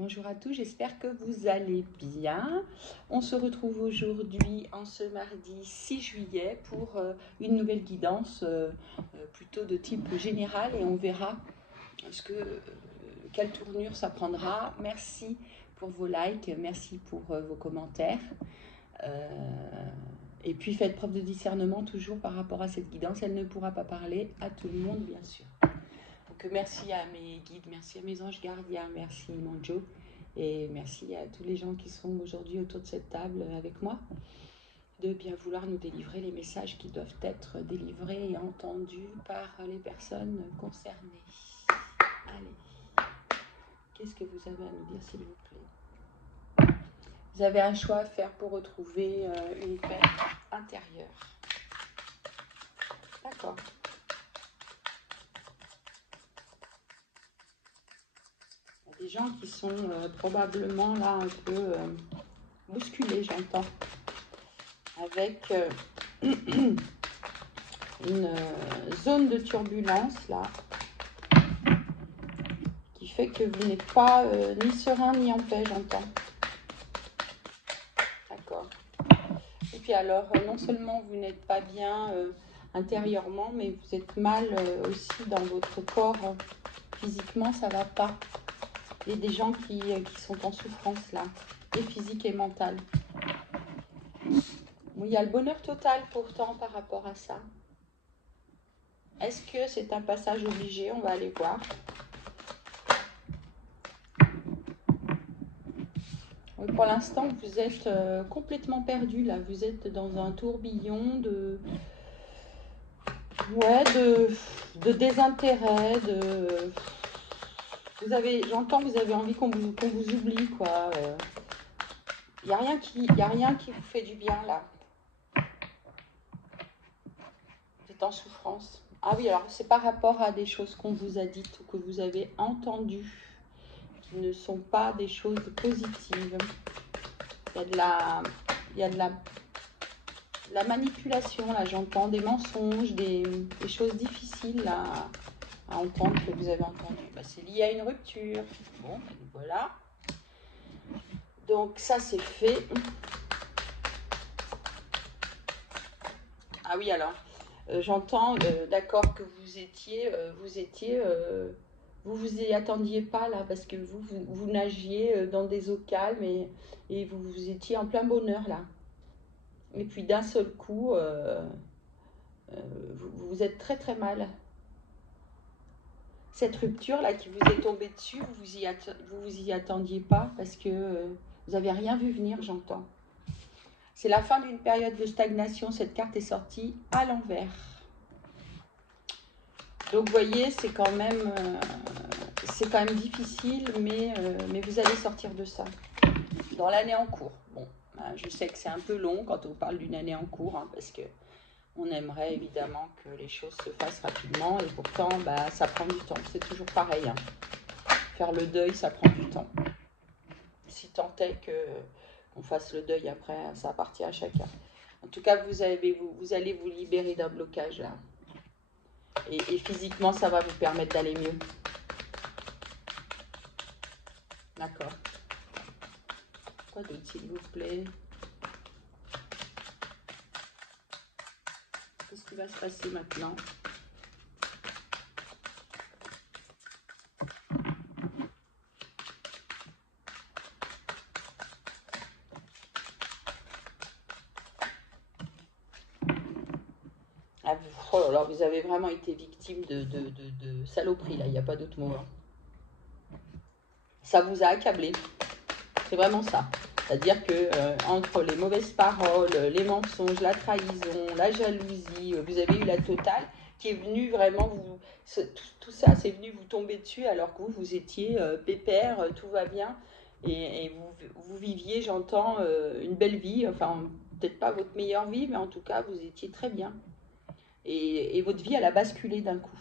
Bonjour à tous, j'espère que vous allez bien. On se retrouve aujourd'hui en ce mardi 6 juillet pour une nouvelle guidance plutôt de type général et on verra quelle tournure ça prendra. Merci pour vos likes, merci pour vos commentaires. Et puis faites preuve de discernement toujours par rapport à cette guidance. Elle ne pourra pas parler à tout le monde, bien sûr. Donc merci à mes guides, merci à mes anges gardiens, merci mon Joe. Et merci à tous les gens qui sont aujourd'hui autour de cette table avec moi de bien vouloir nous délivrer les messages qui doivent être délivrés et entendus par les personnes concernées. Allez, qu'est-ce que vous avez à nous dire, s'il vous plaît? Vous avez un choix à faire pour retrouver une paix intérieure. D'accord. Des gens qui sont probablement là un peu bousculés, j'entends, avec une zone de turbulence là, qui fait que vous n'êtes pas ni serein ni en paix, j'entends. D'accord. Et puis alors, non seulement vous n'êtes pas bien intérieurement, mais vous êtes mal aussi dans votre corps. Physiquement, ça va pas. Il y a des gens qui sont en souffrance là, et physique et mentale. Bon, il y a le bonheur total pourtant par rapport à ça. Est-ce que c'est un passage obligé? On va aller voir. Oui, pour l'instant, vous êtes complètement perdu là. Vous êtes dans un tourbillon de désintérêt, j'entends que vous avez envie qu'on vous oublie, quoi. Il n'y a rien qui vous fait du bien, là. Vous êtes en souffrance. Ah oui, alors c'est par rapport à des choses qu'on vous a dites ou que vous avez entendues, qui ne sont pas des choses positives. Il y a de la manipulation, là, j'entends des mensonges, des choses difficiles là, à entendre que vous avez entendu. Bah, c'est lié à une rupture. Bon, voilà. Donc ça, c'est fait. Ah oui, alors, j'entends, d'accord, que vous vous y attendiez pas là, parce que vous nagiez dans des eaux calmes et vous étiez en plein bonheur là. Et puis d'un seul coup, vous êtes très très mal. Cette rupture là qui vous est tombée dessus, vous y attendiez pas parce que vous n'avez rien vu venir, j'entends. C'est la fin d'une période de stagnation. Cette carte est sortie à l'envers. Donc vous voyez, c'est quand même difficile, mais vous allez sortir de ça dans l'année en cours. Bon, je sais que c'est un peu long quand on parle d'une année en cours, hein, parce que on aimerait évidemment que les choses se fassent rapidement, et pourtant, ça prend du temps. C'est toujours pareil. Hein. Faire le deuil, ça prend du temps. Si tant est qu'on fasse le deuil après, ça appartient à chacun. En tout cas, vous allez vous libérer d'un blocage là. Et physiquement, ça va vous permettre d'aller mieux. D'accord. Quoi d'autre, s'il vous plaît? Qu'est-ce qui va se passer maintenant? Ah, oh là là, vous avez vraiment été victime de saloperie, là, il n'y a pas d'autre mot. Hein. Ça vous a accablé. C'est vraiment ça. C'est-à-dire que entre les mauvaises paroles, les mensonges, la trahison, la jalousie, vous avez eu la totale qui est venue vraiment tout ça, c'est venu vous tomber dessus alors que vous étiez pépère, tout va bien et vous viviez, j'entends, une belle vie, enfin peut-être pas votre meilleure vie, mais en tout cas vous étiez très bien et votre vie elle a basculé d'un coup.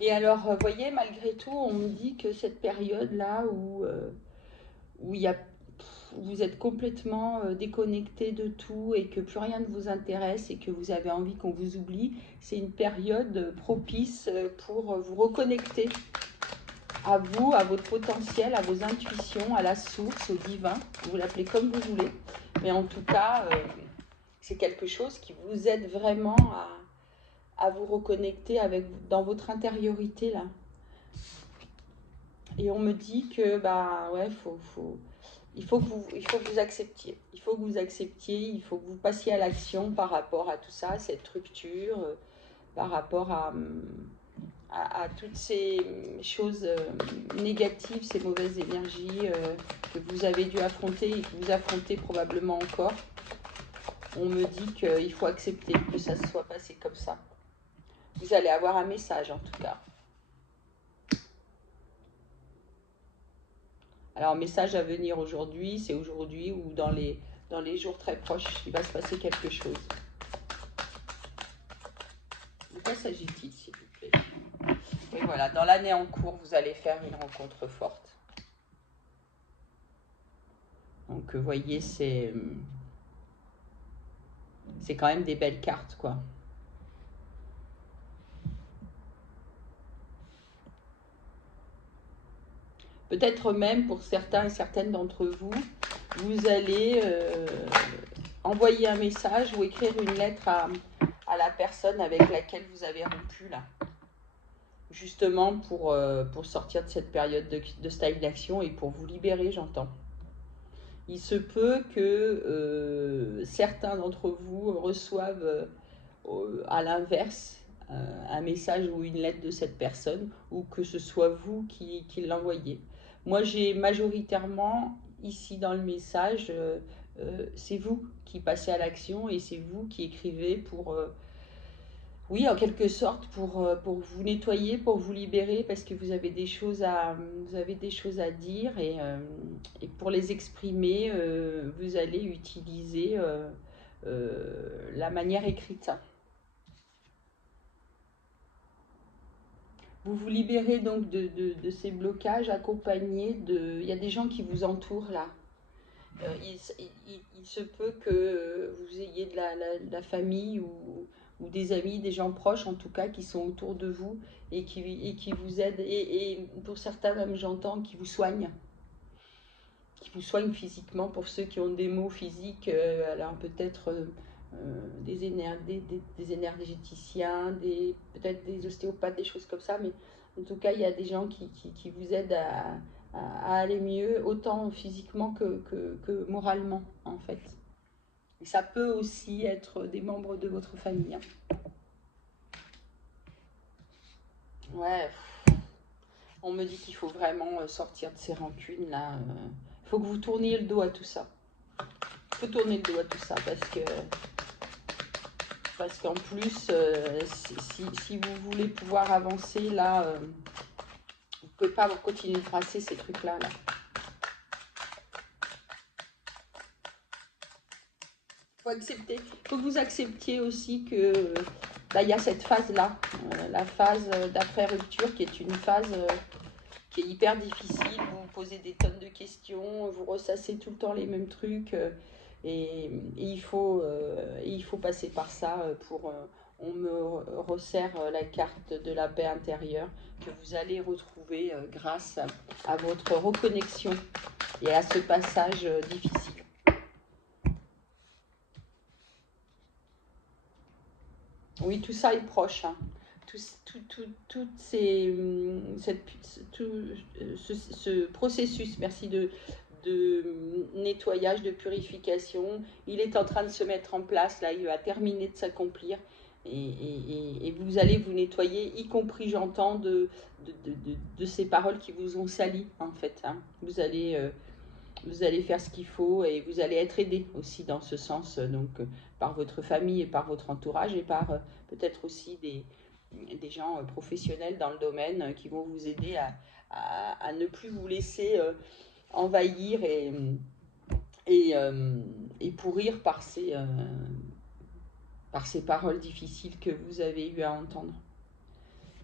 Et alors, vous voyez, malgré tout, on me dit que cette période-là où vous êtes complètement déconnecté de tout et que plus rien ne vous intéresse et que vous avez envie qu'on vous oublie, c'est une période propice pour vous reconnecter à vous, à votre potentiel, à vos intuitions, à la source, au divin, vous l'appelez comme vous voulez, mais en tout cas, c'est quelque chose qui vous aide vraiment à vous reconnecter dans votre intériorité là. Et on me dit que bah ouais, il faut que vous acceptiez. Il faut que vous acceptiez, il faut que vous passiez à l'action par rapport à tout ça, cette rupture, par rapport à toutes ces choses négatives, ces mauvaises énergies que vous avez dû affronter et que vous affrontez probablement encore. On me dit qu'il faut accepter que ça se soit passé comme ça. Vous allez avoir un message en tout cas. Alors, message à venir aujourd'hui, c'est aujourd'hui ou dans les jours très proches, il va se passer quelque chose. De quoi s'agit-il, s'il vous plaît? Et voilà, dans l'année en cours, vous allez faire une rencontre forte. Donc, vous voyez, c'est quand même des belles cartes, quoi. Peut-être même pour certains et certaines d'entre vous, vous allez envoyer un message ou écrire une lettre à la personne avec laquelle vous avez rompu là. Justement pour sortir de cette période de stagnation et pour vous libérer, j'entends. Il se peut que certains d'entre vous reçoivent à l'inverse un message ou une lettre de cette personne, ou que ce soit vous qui l'envoyez. Moi, j'ai majoritairement, ici dans le message, c'est vous qui passez à l'action et c'est vous qui écrivez pour... oui, en quelque sorte, pour vous nettoyer, pour vous libérer, parce que vous avez des choses à dire et pour les exprimer, vous allez utiliser la manière écrite. Vous vous libérez donc de ces blocages accompagnés de... Il y a des gens qui vous entourent là. Il se peut que vous ayez de la famille ou des amis, des gens proches en tout cas, qui sont autour de vous et qui vous aident. Et pour certains même, j'entends, qui vous soignent physiquement, pour ceux qui ont des maux physiques, alors peut-être des énergéticiens, peut-être des ostéopathes, des choses comme ça, mais en tout cas, il y a des gens qui vous aident à aller mieux, autant physiquement que moralement, en fait. Et ça peut aussi être des membres de votre famille. Hein. Ouais, on me dit qu'il faut vraiment sortir de ces rancunes là. Il faut que vous tourniez le dos à tout ça. Il faut tourner le dos à tout ça parce qu'en plus, si vous voulez pouvoir avancer là, vous ne pouvez pas continuer de tracer ces trucs-là. Là. Faut que vous acceptiez aussi que il y a cette phase-là, la phase d'après-rupture, qui est une phase qui est hyper difficile. Vous vous posez des tonnes de questions, vous ressassez tout le temps les mêmes trucs, et il faut passer par ça pour... on me resserre la carte de la paix intérieure que vous allez retrouver grâce à votre reconnexion et à ce passage difficile. Oui, tout ça est proche. Hein. Ce processus, merci, de nettoyage, de purification, il est en train de se mettre en place, là, il va terminer de s'accomplir. Et vous allez vous nettoyer, y compris, j'entends, de ces paroles qui vous ont sali, en fait. Hein. Vous allez faire ce qu'il faut et vous allez être aidé aussi dans ce sens, donc par votre famille et par votre entourage et par peut-être aussi des gens professionnels dans le domaine qui vont vous aider à ne plus vous laisser envahir et pourrir par ces paroles difficiles que vous avez eu à entendre.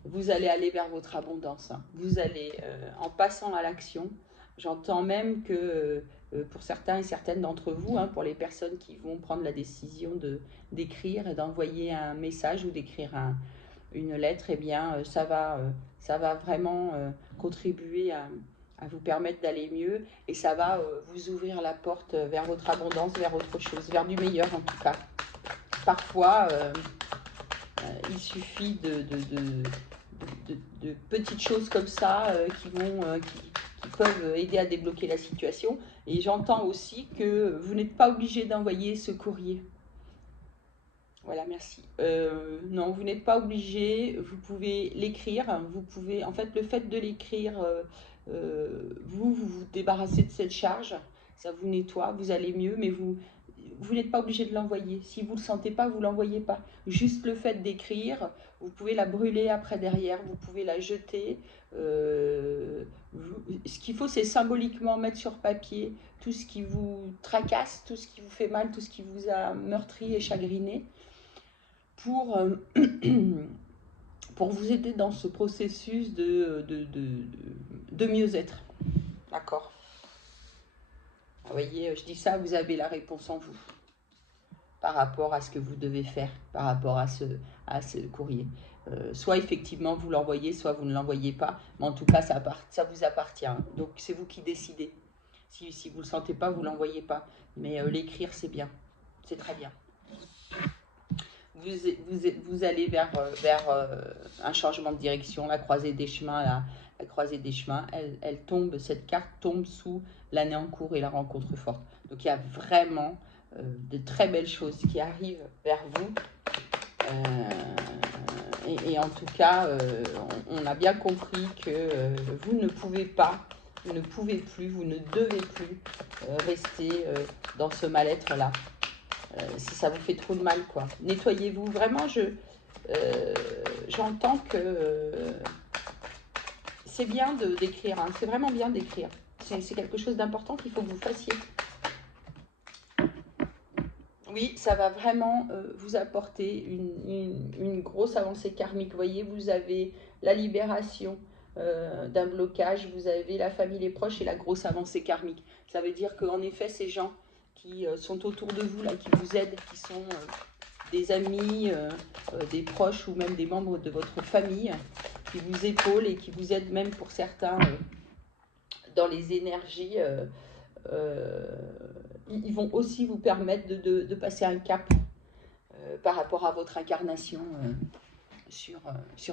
Vous allez aller vers votre abondance. Hein. Vous allez, en passant à l'action, j'entends même que pour certains et certaines d'entre vous, hein, pour les personnes qui vont prendre la décision d'écrire et d'envoyer un message ou d'écrire une lettre, eh bien, ça va vraiment contribuer à vous permettre d'aller mieux et ça va vous ouvrir la porte vers votre abondance, vers autre chose, vers du meilleur en tout cas. Parfois, il suffit de petites choses comme ça qui peuvent aider à débloquer la situation. Et j'entends aussi que vous n'êtes pas obligé d'envoyer ce courrier. Voilà, merci. Non, vous n'êtes pas obligé, vous pouvez l'écrire, vous pouvez, en fait, le fait de l'écrire, vous débarrassez de cette charge, ça vous nettoie, vous allez mieux, mais vous n'êtes pas obligé de l'envoyer. Si vous ne le sentez pas, vous ne l'envoyez pas. Juste le fait d'écrire, vous pouvez la brûler après derrière, vous pouvez la jeter. Ce qu'il faut, c'est symboliquement mettre sur papier tout ce qui vous tracasse, tout ce qui vous fait mal, tout ce qui vous a meurtri et chagriné pour, pour vous aider dans ce processus de mieux-être. D'accord? Vous voyez, je dis ça, vous avez la réponse en vous par rapport à ce que vous devez faire, par rapport à ce courrier. Soit effectivement vous l'envoyez, soit vous ne l'envoyez pas, mais en tout cas ça vous appartient. Donc c'est vous qui décidez. Si vous ne le sentez pas, vous ne l'envoyez pas. Mais l'écrire, c'est bien, c'est très bien. Vous allez vers un changement de direction, la croisée des chemins, la croisée des chemins, elle tombe, cette carte tombe sous l'année en cours et la rencontre forte. Donc il y a vraiment de très belles choses qui arrivent vers vous. Et en tout cas, on a bien compris que vous ne pouvez pas, vous ne pouvez plus, vous ne devez plus rester dans ce mal-être-là. Si ça vous fait trop de mal, quoi. Nettoyez-vous. Vraiment, j'entends que c'est bien d'écrire. Hein. C'est vraiment bien d'écrire. C'est quelque chose d'important qu'il faut que vous fassiez. Oui, ça va vraiment vous apporter une grosse avancée karmique. Vous voyez, vous avez la libération d'un blocage, vous avez la famille, les proches et la grosse avancée karmique. Ça veut dire qu'en effet, ces gens qui sont autour de vous, là, qui vous aident, qui sont des amis, des proches ou même des membres de votre famille, qui vous épaulent et qui vous aident même pour certains dans les énergies, ils vont aussi vous permettre de passer un cap par rapport à votre incarnation sur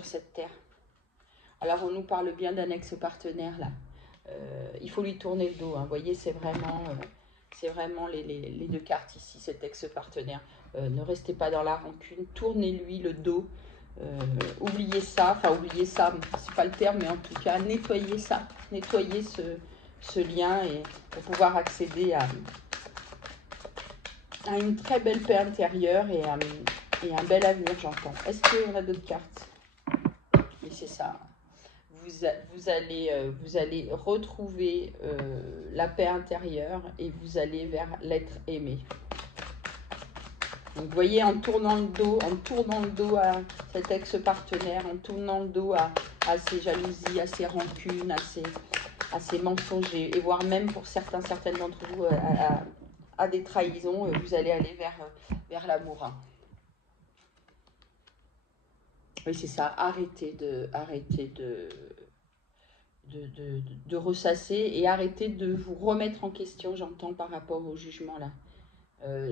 cette terre. Alors on nous parle bien d'un ex-partenaire là. Il faut lui tourner le dos. Hein. Vous voyez, c'est vraiment les deux cartes ici, cet ex-partenaire. Ne restez pas dans la rancune, tournez-lui le dos. Oubliez ça, c'est pas le terme, mais en tout cas, nettoyez ça. Nettoyez ce lien et pour pouvoir accéder à une très belle paix intérieure et un bel avenir, j'entends. Est-ce qu'on a d'autres cartes? Oui, c'est ça. Vous allez retrouver la paix intérieure et vous allez vers l'être aimé. Donc, vous voyez, en tournant le dos à cet ex-partenaire, en tournant le dos à ses jalousies, à ses rancunes, à ses mensonges, et voire même pour certaines d'entre vous, à des trahisons, vous allez aller vers l'amour. Hein. Oui, c'est ça. Arrêtez de ressasser et arrêtez de vous remettre en question, j'entends, par rapport au jugement là.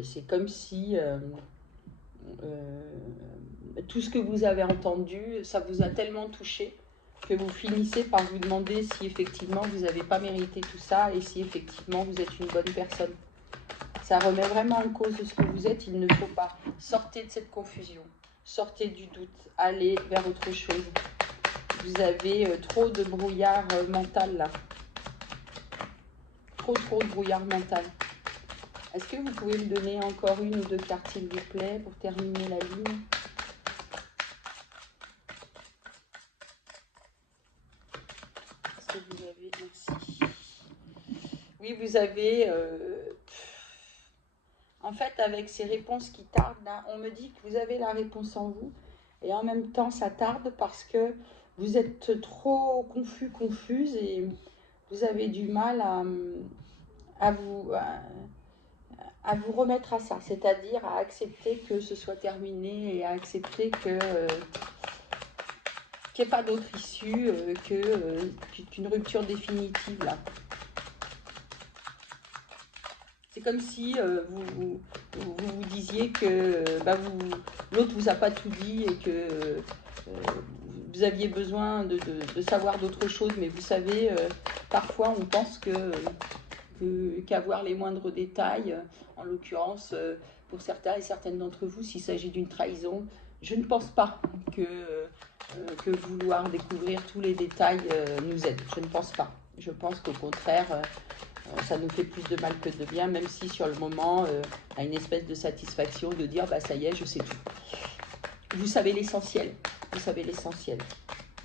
C'est comme si tout ce que vous avez entendu, ça vous a tellement touché que vous finissez par vous demander si effectivement vous n'avez pas mérité tout ça et si effectivement vous êtes une bonne personne. Ça remet vraiment en cause ce que vous êtes, il ne faut pas. Sortez de cette confusion, sortez du doute, allez vers autre chose. Vous avez trop de brouillard mental là. Trop de brouillard mental. Est-ce que vous pouvez me donner encore une ou deux cartes, s'il vous plaît, pour terminer la ligne? Est-ce que vous avez... Merci. Oui, vous avez... En fait, avec ces réponses qui tardent, là, on me dit que vous avez la réponse en vous. Et en même temps, ça tarde parce que vous êtes trop confuse et vous avez du mal à vous remettre à ça. C'est-à-dire à accepter que ce soit terminé et à accepter que qu'il n'y ait pas d'autre issue qu'une rupture définitive là. C'est comme si vous disiez que l'autre vous a pas tout dit et que vous aviez besoin de savoir d'autres choses, mais vous savez, parfois on pense qu'avoir les moindres détails, en l'occurrence, pour certains et certaines d'entre vous, s'il s'agit d'une trahison, je ne pense pas que vouloir découvrir tous les détails nous aide. Je ne pense pas. Je pense qu'au contraire, ça nous fait plus de mal que de bien, même si sur le moment, on a une espèce de satisfaction de dire bah, ça y est, je sais tout. Vous savez l'essentiel. Vous savez l'essentiel.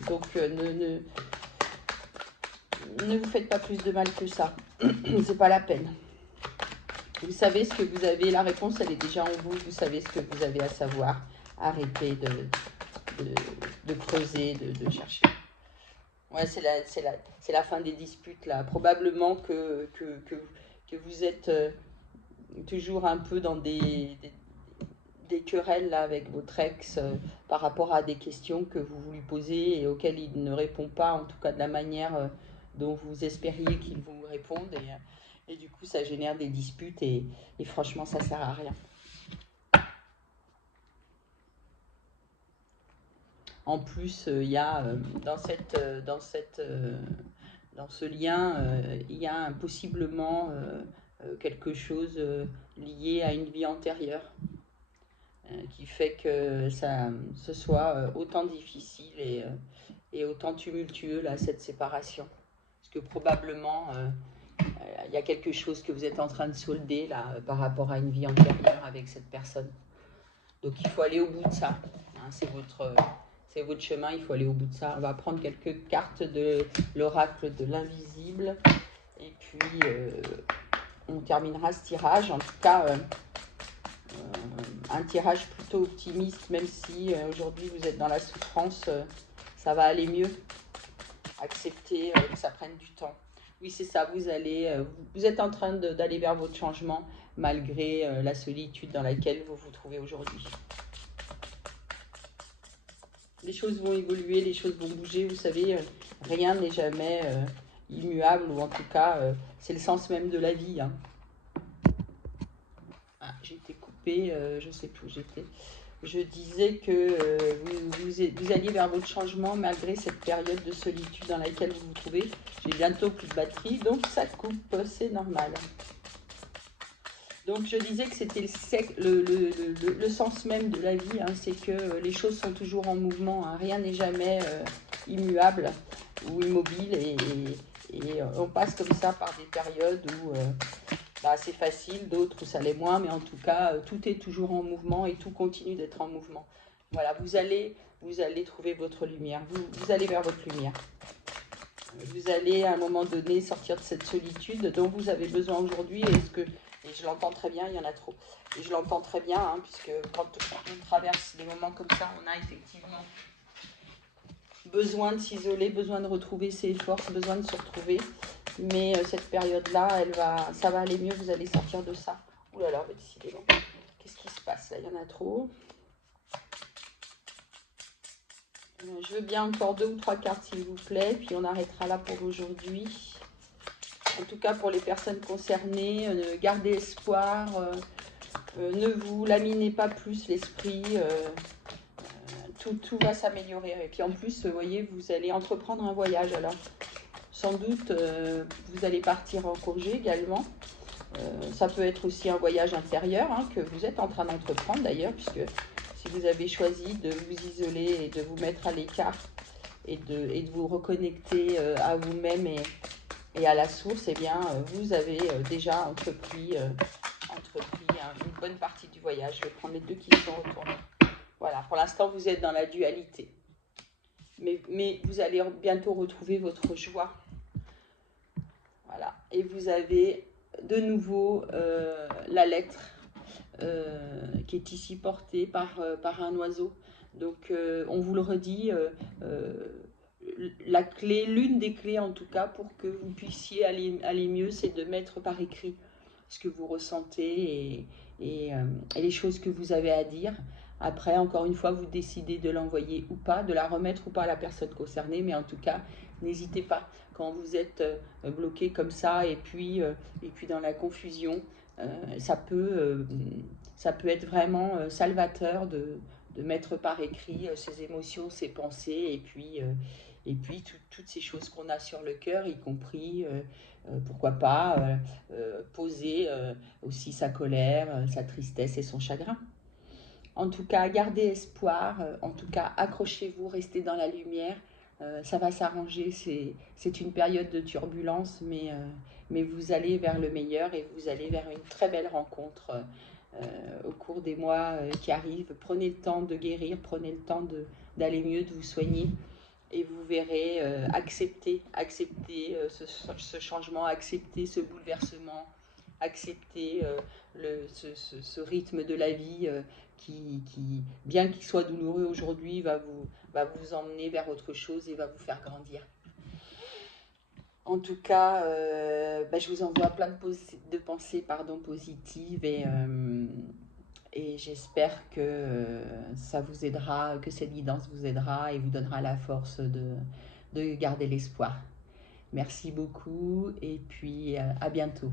Donc ne vous faites pas plus de mal que ça. C'est pas la peine. Vous savez ce que vous avez, la réponse elle est déjà en vous. Vous savez ce que vous avez à savoir. Arrêtez de creuser, de chercher. Ouais, c'est la fin des disputes là. Probablement que vous êtes toujours un peu dans des querelles là, avec votre ex par rapport à des questions que vous lui posez et auxquelles il ne répond pas, en tout cas de la manière dont vous espériez qu'il vous réponde. Et du coup, ça génère des disputes et franchement, ça sert à rien. En plus, il y a dans ce lien, il y a possiblement quelque chose lié à une vie antérieure qui fait que ce soit autant difficile et autant tumultueux là, cette séparation. Parce que probablement, il y a quelque chose que vous êtes en train de solder là, par rapport à une vie antérieure avec cette personne. Donc il faut aller au bout de ça. Hein, c'est votre chemin, il faut aller au bout de ça. On va prendre quelques cartes de l'oracle de l'invisible. Et puis, on terminera ce tirage. En tout cas, un tirage plutôt optimiste, même si aujourd'hui vous êtes dans la souffrance, ça va aller mieux. Accepter que ça prenne du temps. Oui, c'est ça, vous êtes en train d'aller vers votre changement malgré la solitude dans laquelle vous vous trouvez aujourd'hui. Les choses vont évoluer, les choses vont bouger, vous savez, rien n'est jamais immuable, ou en tout cas, c'est le sens même de la vie. Hein. Ah, j'ai été coupée, je ne sais plus où j'étais. Je disais que vous alliez vers votre changement malgré cette période de solitude dans laquelle vous vous trouvez. J'ai bientôt plus de batterie, donc ça coupe, c'est normal. Donc je disais que c'était le sens même de la vie, hein, c'est que les choses sont toujours en mouvement, hein, rien n'est jamais immuable ou immobile et on passe comme ça par des périodes où c'est facile, d'autres où ça l'est moins, mais en tout cas tout est toujours en mouvement et tout continue d'être en mouvement. Voilà, vous allez trouver votre lumière, vous allez vers votre lumière. Vous allez à un moment donné sortir de cette solitude dont vous avez besoin aujourd'hui et je l'entends très bien, il y en a trop. Et je l'entends très bien, hein, puisque quand on traverse des moments comme ça, on a effectivement besoin de s'isoler, besoin de retrouver ses forces, besoin de se retrouver. Mais cette période-là, ça va aller mieux, vous allez sortir de ça. Ouh là là, décidément. Qu'est-ce qui se passe là? Il y en a trop. Je veux bien encore 2 ou 3 cartes, s'il vous plaît, puis on arrêtera là pour aujourd'hui. En tout cas, pour les personnes concernées, gardez espoir, ne vous laminez pas plus l'esprit, tout va s'améliorer. Et puis en plus, vous voyez, vous allez entreprendre un voyage. Alors, sans doute, vous allez partir en congé également. Ça peut être aussi un voyage intérieur hein, que vous êtes en train d'entreprendre d'ailleurs, puisque si vous avez choisi de vous isoler et de vous mettre à l'écart et de vous reconnecter à vous-même et à la source, eh bien, vous avez déjà entrepris une bonne partie du voyage. Je vais prendre les 2 qui sont retournés. Voilà, pour l'instant, vous êtes dans la dualité. Mais vous allez bientôt retrouver votre joie. Voilà, et vous avez de nouveau la lettre qui est ici portée par un oiseau. Donc, on vous le redit, la clé, l'une des clés en tout cas pour que vous puissiez aller mieux, c'est de mettre par écrit ce que vous ressentez et les choses que vous avez à dire. Après, encore une fois, vous décidez de l'envoyer ou pas, de la remettre ou pas à la personne concernée, mais en tout cas, n'hésitez pas quand vous êtes bloqué comme ça et puis dans la confusion, euh, ça, peut, euh, ça peut être vraiment salvateur de mettre par écrit ses émotions, ses pensées et puis toutes ces choses qu'on a sur le cœur, y compris, pourquoi pas, poser aussi sa colère, sa tristesse et son chagrin. En tout cas, gardez espoir, en tout cas, accrochez-vous, restez dans la lumière, ça va s'arranger, c'est une période de turbulence, mais vous allez vers le meilleur et vous allez vers une très belle rencontre au cours des mois qui arrivent. Prenez le temps de guérir, prenez le temps d'aller mieux, de vous soigner et vous verrez, accepter ce changement, accepter ce bouleversement, accepter ce rythme de la vie qui, bien qu'il soit douloureux aujourd'hui, va vous emmener vers autre chose et va vous faire grandir. En tout cas, je vous envoie plein de pensées positives et j'espère que ça vous aidera, que cette guidance vous aidera et vous donnera la force de garder l'espoir. Merci beaucoup et puis à bientôt.